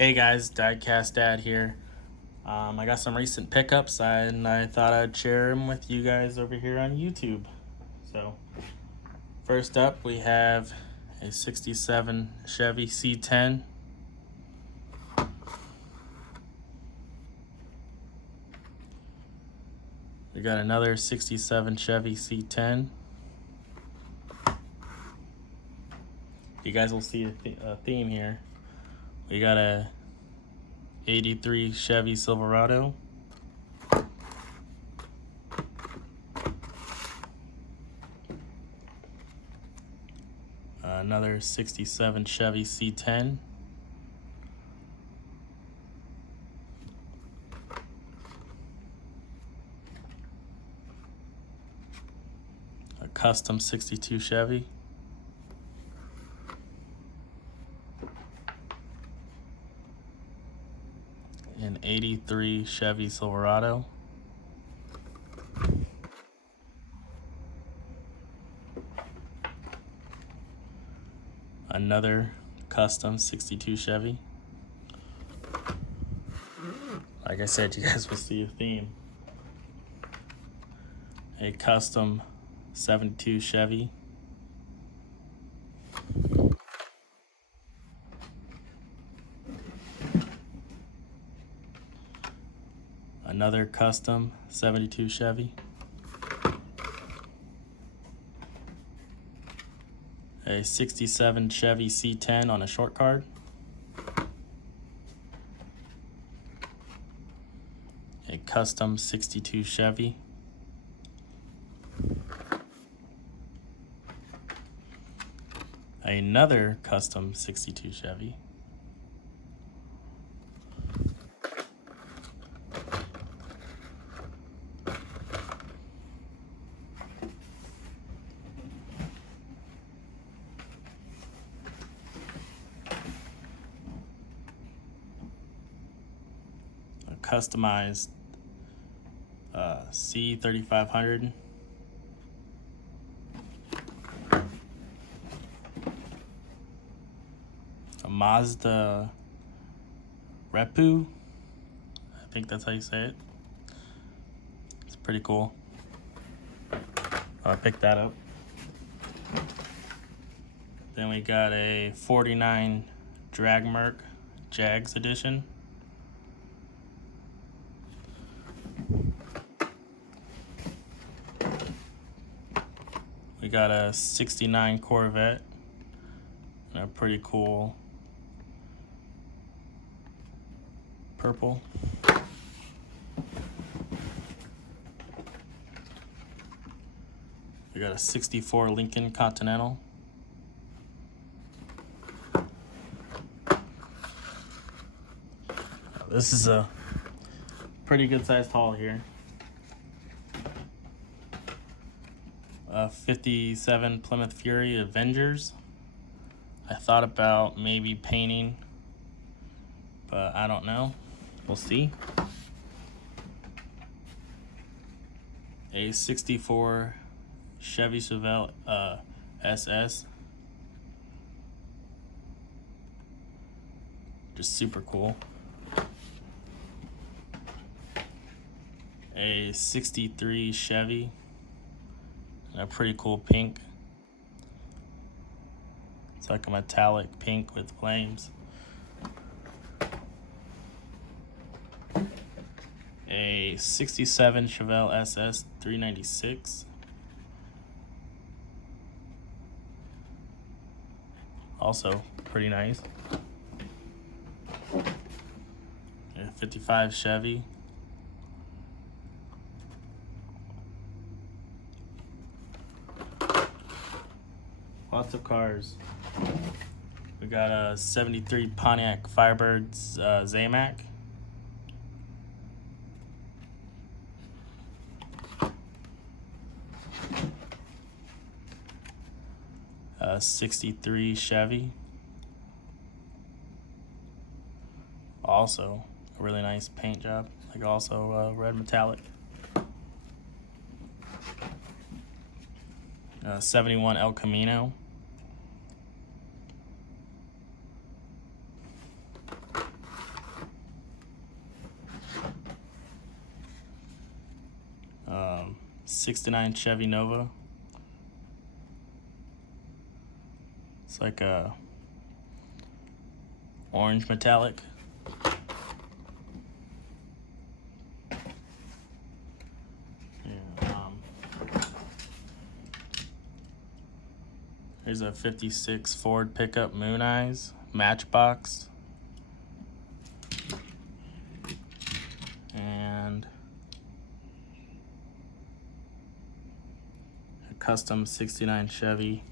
Hey guys, Diecast Dad here. I got some recent pickups and I thought I'd share them with you guys over here on YouTube. So, first up we have a 67 Chevy C10. We got another 67 Chevy C10. You guys will see a theme here. We got a 83 Chevy Silverado. Another 67 Chevy C10. A custom 62 Chevy. An 83 Chevy Silverado. Another custom 62 Chevy. Like I said, you guys will see a theme. A custom 72 Chevy. Another custom 72 Chevy. A 67 Chevy C10 on a short card. A custom 62 Chevy. Another custom 62 Chevy. A customized C3500. A Mazda Repu. I think that's how you say it. It's pretty cool. I picked that up. Then we got a 49 Dragmerc Jags edition. We got a 69 Corvette and a pretty cool purple. We got a 64 Lincoln Continental. This is a pretty good sized haul here. A 57 Plymouth Fury Avengers. I thought about maybe painting, but I don't know. We'll see. A 64 Chevy Chevelle SS. Just super cool. A 63 Chevy. And a pretty cool pink. It's like a metallic pink with flames. A 67 Chevelle SS 396. Also pretty nice. A 55 Chevy. Lots of cars. We got a 73 Pontiac Firebirds Zamac. A 63 Chevy. Also a really nice paint job. Like also red metallic. 71 El Camino. '69 Chevy Nova. It's like a orange metallic. Here's a '56 Ford pickup Moon Eyes Matchbox. And a custom '69 Chevy.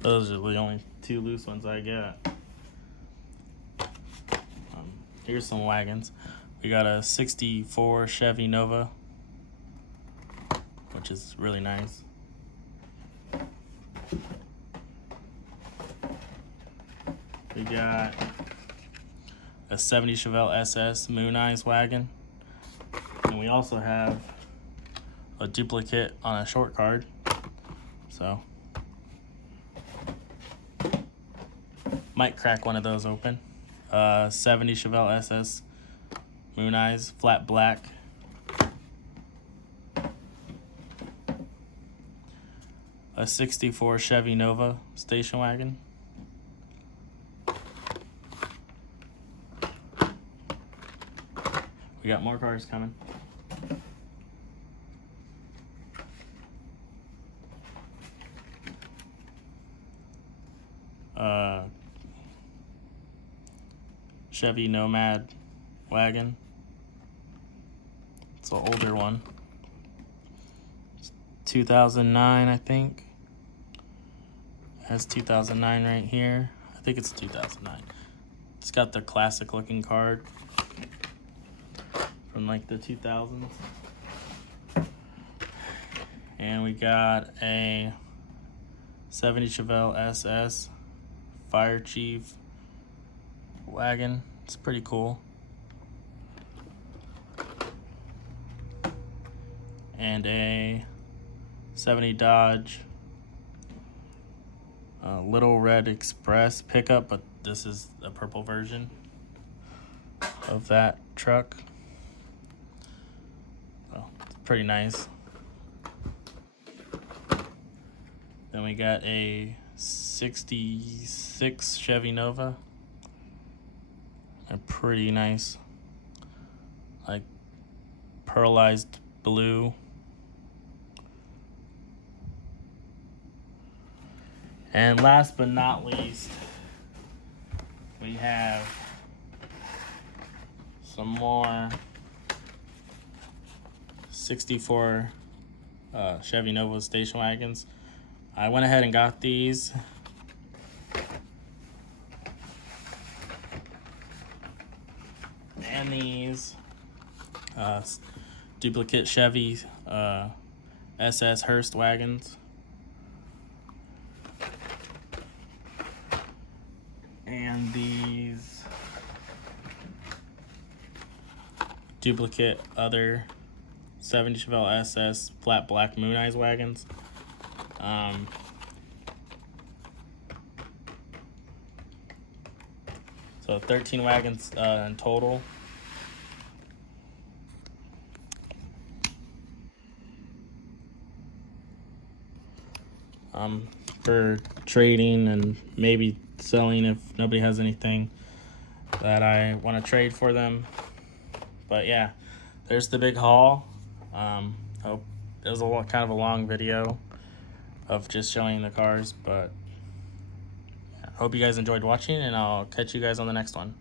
Those are the only two loose ones I got. Here's some wagons. We got a '64 Chevy Nova, which is really nice. We got a '70 Chevelle SS Moon Eyes wagon. And we also have a duplicate on a short card. So might crack one of those open. 70 Chevelle SS Moon Eyes flat black. A '64 Chevy Nova station wagon. We got more cars coming. Chevy Nomad wagon. It's an older one. It's 2009, I think. It has 2009 right here. I think it's 2009. It's got the classic looking card from like the 2000s. And we got a '70 Chevelle SS Fire Chief wagon. It's pretty cool. And a '70 Dodge Little Red Express pickup, but this is the purple version of that truck. So it's pretty nice. Then we got a '66 Chevy Nova. A pretty nice, like, pearlized blue. And last but not least, we have some more '64 Chevy Nova station wagons. I went ahead and got these. And these duplicate Chevy SS Hearst wagons. And these duplicate other '70 Chevelle SS flat black Moon Eyes wagons. So 13 wagons in total. For trading and maybe selling if nobody has anything that I want to trade for them. But yeah, there's the big haul. Hope it was kind of a long video of just showing the cars, but yeah, hope you guys enjoyed watching, and I'll catch you guys on the next one.